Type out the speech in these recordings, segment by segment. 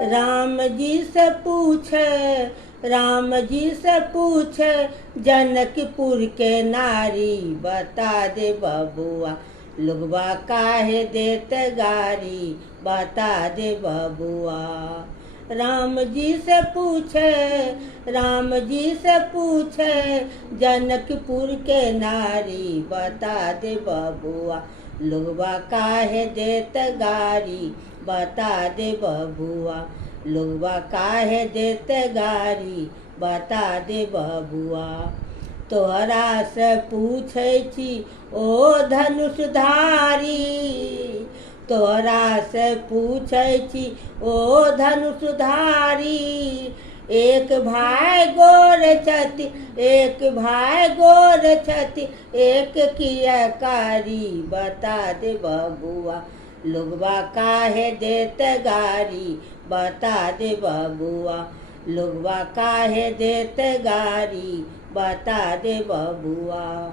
राम जी से पूछे, राम जी से पूछे, जनकपुर के नारी, बता दे बबुआ लुगवा काहे देत गारी, बता दे बबुआ। राम जी से पूछे, राम जी से पूछे, जनकपुर के नारी, बता दे बबुआ लुगवा काहे देत गारी, बता दे बबुआ लुगवा काहे देत गारी, बता दे बबुआ। तोहरा से पूछे छी ओ धनुषधारी, तोहरा से पूछे छी ओ धनुषधारी, एक भाई गोर छति, एक भाई गोर छति, एक किया कारी, बता दे बबुआ लुगवा काहे देत गारी, बता दे बबुआ लुगवा काहे देत गारी, बता दे बबुआ।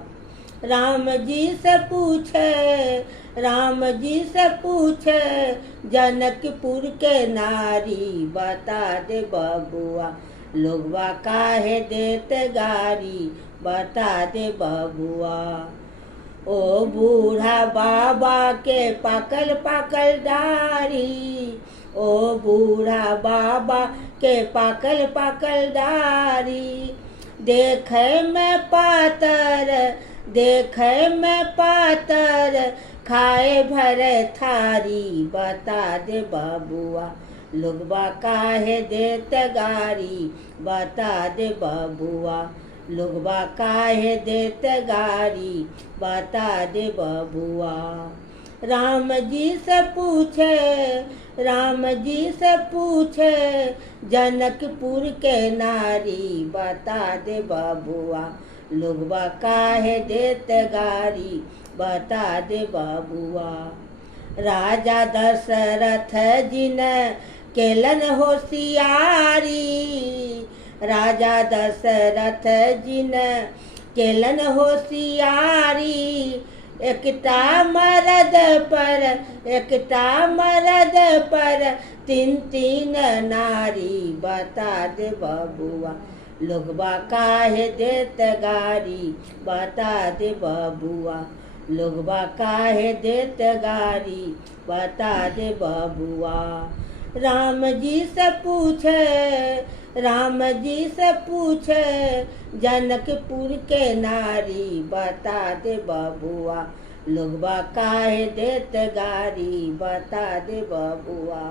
राम जी से पूछे, राम जी से पूछे, जनकपुर के नारी, बता दे बबुआ लुगवा काहे देत गारी, बता दे बबुआ। ओ बूढ़ा बाबा के पाकल पाकल डारी, ओ बूढ़ा बाबा के पाकल पाकल डारी, देखे में पातर, देखे में पातर, खाए भरे थारी, बता दे बबुआ लुगवा काहे देत गारी, बता दे बबुआ लुगवा काहे देत गारी, बता दे बबुआ। राम जी से पूछे, राम जी से पूछे, जनकपुर के नारी, बता दे बबुआ लुगवा काहे देत गारी, बता दे बबुआ। राजा दशरथ जी ने केलन होशियारी, राजा दशरथ जी ने केलन होशियारी, एकटा मरद पर, एकटा मरद पर, तीन तीन नारी, बता दे बबुआ लुगवा काहे देत गारी, बता दे बबुआ लुगवा काहे देत गारी, बता दे बबुआ। राम जी से पूछे, राम जी से पूछे, जनकपुर के नारी, बता दे बबुआ लुगवा काहे देत गारी, बता दे बबुआ।